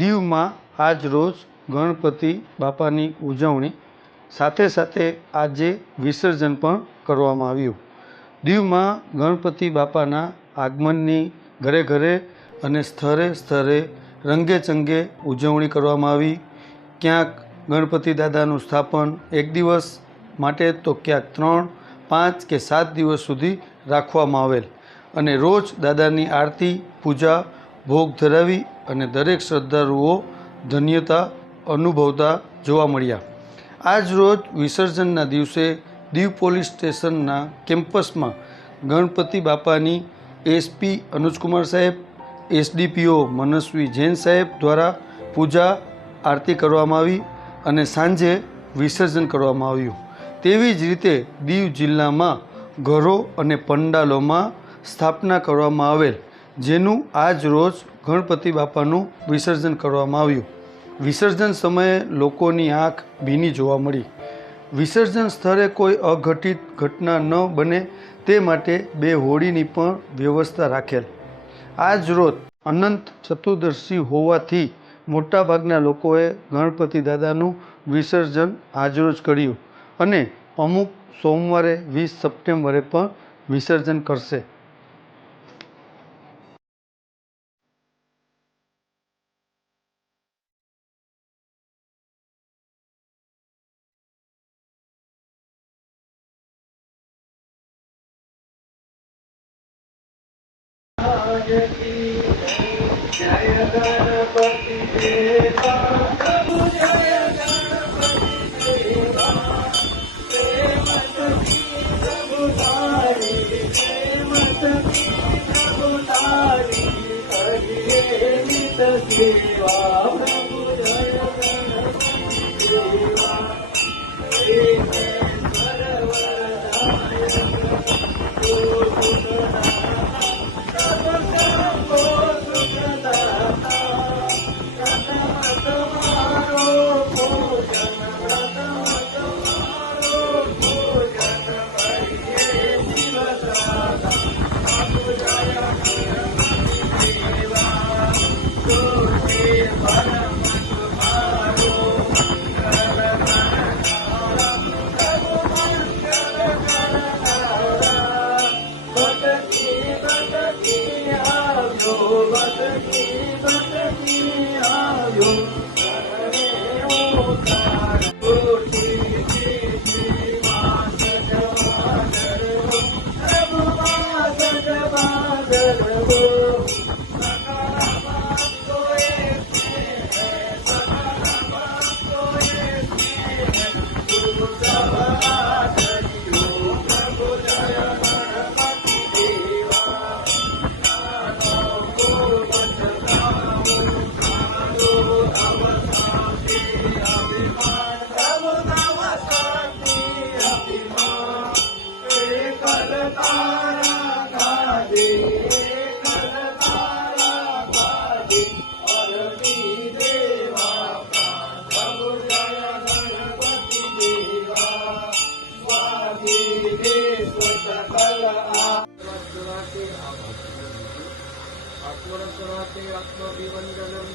દીવમાં આજ રોજ ગણપતિ બાપાની ઉજવણી સાથે સાથે આજે વિસર્જન પણ કરવામાં આવ્યું। દીવમાં ગણપતિ બાપાના આગમનની ઘરે ઘરે અને સ્થળે સ્થળે રંગે ચંગે ઉજવણી કરવામાં આવી। ક્યાંક ગણપતિ દાદાનું સ્થાપન એક દિવસ માટે તો ક્યાંક 3, 5 કે 7 દિવસ સુધી રાખવામાં આવેલ અને રોજ દાદાની આરતી પૂજા ભોગ ધરાવી અને દરેક શ્રદ્ધાળુઓ ધન્યતા અનુભવતા જોવા મળ્યા। આજ રોજ વિસર્જનના દિવસે દીવ પોલીસ સ્ટેશનના કેમ્પસમાં ગણપતિ બાપાની એસપી અનુજકુમાર સાહેબ, એસડીપીઓ મનસ્વી જૈન સાહેબ દ્વારા પૂજા આરતી કરવામાં આવી અને સાંજે વિસર્જન કરવામાં આવ્યું। તેવી જ રીતે દીવ જિલ્લામાં ઘરો અને પંડાલોમાં સ્થાપના કરવામાં આવેલ, જેનું આજ રોજ ગણપતિ બાપાનું વિસર્જન કરવામાં આવ્યું। વિસર્જન સમયે લોકોની આંખ ભીની જોવા મળી। વિસર્જન સ્થળે કોઈ અઘટિત ઘટના ન બને તે માટે 2 હોડીની પણ વ્યવસ્થા રાખેલ। આજ રોજ અનંત ચતુર્દશી હોવાથી મોટાભાગના લોકોએ ગણપતિ દાદાનું વિસર્જન આજરોજ કર્યું અને અમુક સોમવારે 20 સપ્ટેમ્બરે પણ વિસર્જન કરશે। આત્મવિવંદનમ